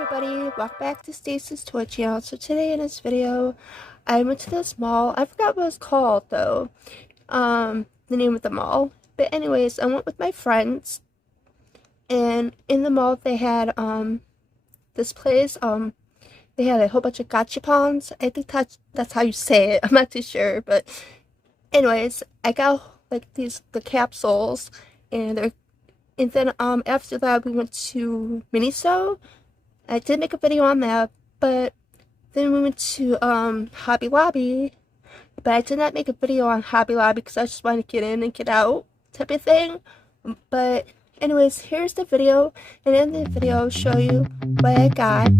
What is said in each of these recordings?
everybody, welcome back to Stacy's Toy Channel. So today in this video, I went to this mall. I forgot what it's called though, the name of the mall. But anyways, I went with my friends, and in the mall they had this place. They had a whole bunch of gachapons. I think that's how you say it. I'm not too sure, but anyways, I got like the capsules, and then after that we went to Miniso. I did make a video on that, but then we went to Hobby Lobby, but I did not make a video on Hobby Lobby because I just wanted to get in and get out type of thing. But anyways, here's the video, and in the video I'll show you what I got.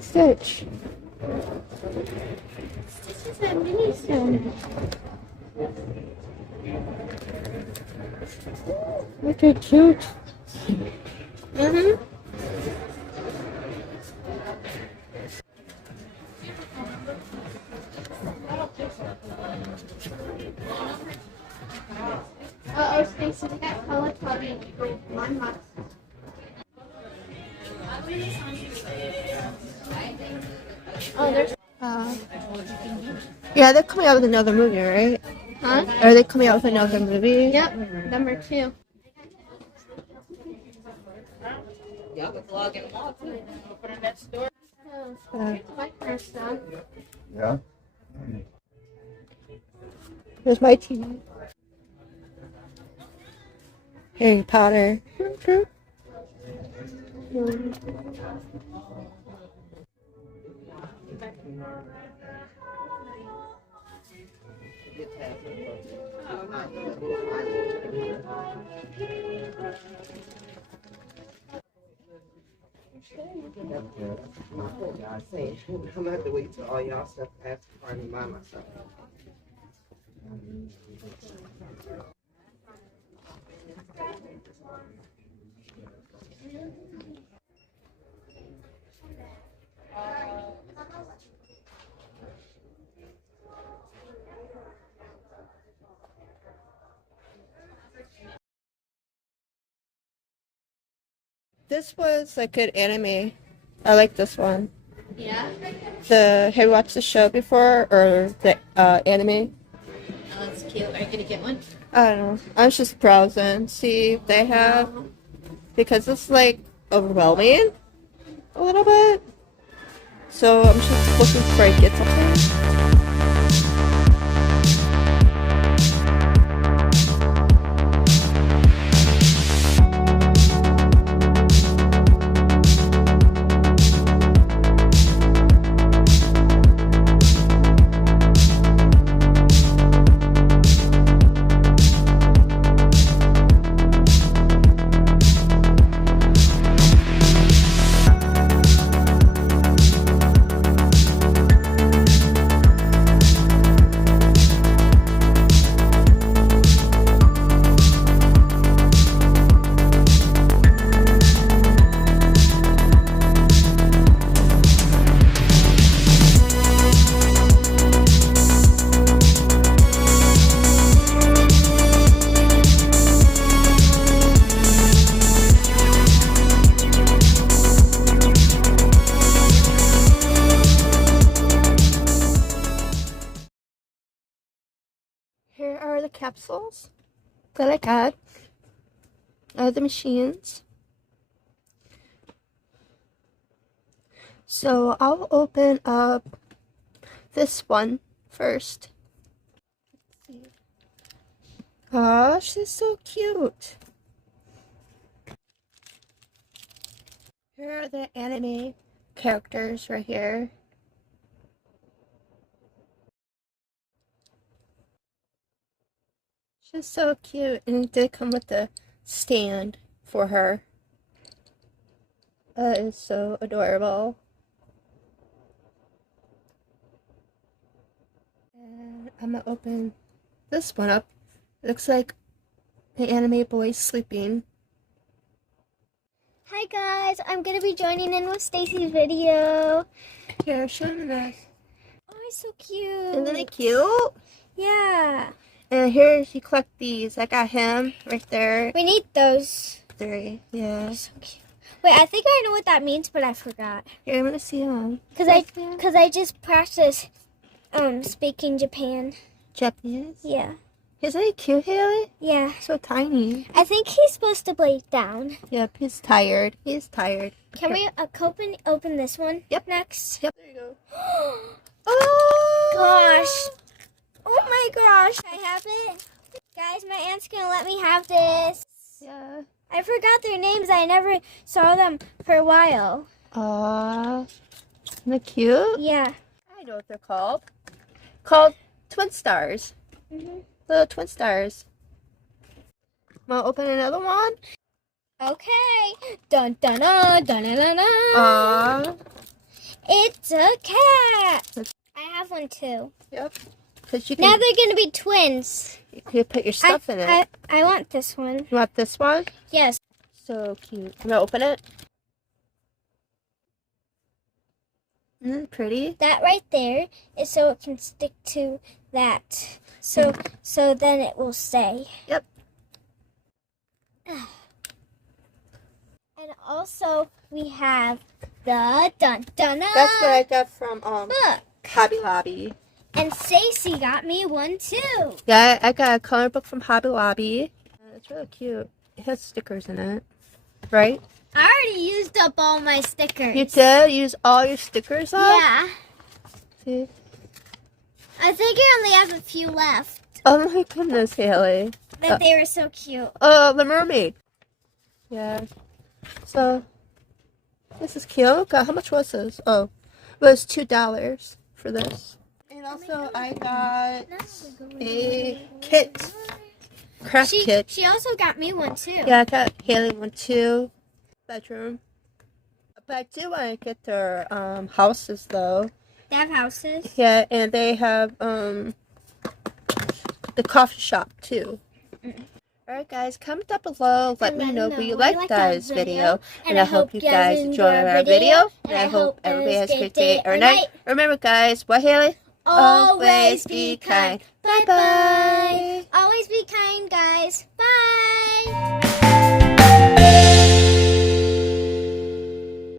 Stitch. This is a Miniso. Look at cute. Oh, Stacy, we got color coding. One month. Oh, there's. Yeah, they're coming out with another movie, right? Huh? Are they coming out with another movie? Yep, number 2. Y'all can vlog and walk too. Put in that store. My first son. Yeah. Here's my TV. Harry Potter. I say, I'm gonna have to wait till all y'all stuff passed before I can buy myself. This was a good anime. I like this one. Yeah? Have you watched the show before, or the anime? Oh, that's cute. Are you gonna get one? I don't know. I was just browsing, see if they have, because it's like overwhelming a little bit. So I'm just looking for I get something. Here are the capsules that I got. The machines. So I'll open up this one first. Let's see. Oh, she's so cute. Here are the anime characters right here. She's so cute, and it did come with a stand for her. That is so adorable. And I'm gonna open this one up. It looks like the anime boy's sleeping. Hi guys, I'm gonna be joining in with Stacy's video. Here, show them this. Oh, he's so cute. Isn't it cute? Yeah. And here you collect these. I got him right there. We need those. 3. Yeah. So cute. Wait, I think I know what that means, but I forgot. Here, I'm gonna see him. Cause I just practiced speaking Japan. Japanese. Yeah. Isn't he cute, Haley? Yeah. So tiny. I think he's supposed to lay down. Yep, he's tired. He's tired. Can we open this one? Yep. Next. Yep. There you go. Oh Gosh. Oh my gosh. I have it. Guys, my aunt's gonna let me have this. Yeah. I forgot their names. I never saw them for a while. Isn't that cute? Yeah. I know what they're called. Called twin stars. Little twin stars. Wanna open another one? Okay. Dun dun dun dun dun dun. Aww. It's a cat. I have one too. Yep. Cause you Now can, they're gonna be twins. you can put your stuff in it. I want this one. You want this one? Yes. So cute. I'm gonna open it. Isn't it pretty? That right there is so it can stick to that. So then it will stay. Yep. And also we have the dun dun dun. That's what I got from Look. Hobby Lobby. And Stacy got me one too. Yeah, I got a color book from Hobby Lobby. It's really cute. It has stickers in it, right? I already used up all my stickers. You did use all your stickers up? Yeah. See? I think I only have a few left. Oh my goodness, Haley. But they were so cute. Oh, the mermaid. Yeah. So, this is cute. God, how much was this? Oh, it was $2 for this. And also, I got a kit. Craft kit. She also got me one too. Yeah, I got Haley one too. Bedroom. But I do want to get their houses though. They have houses. Yeah, and they have the coffee shop too. Alright guys, comment down below. Let me know if you liked this video. And I hope you guys enjoyed our video. And I hope everybody has a great day or night. Remember guys, what Haley? Always be kind. Bye bye. Always be kind, guys. Bye.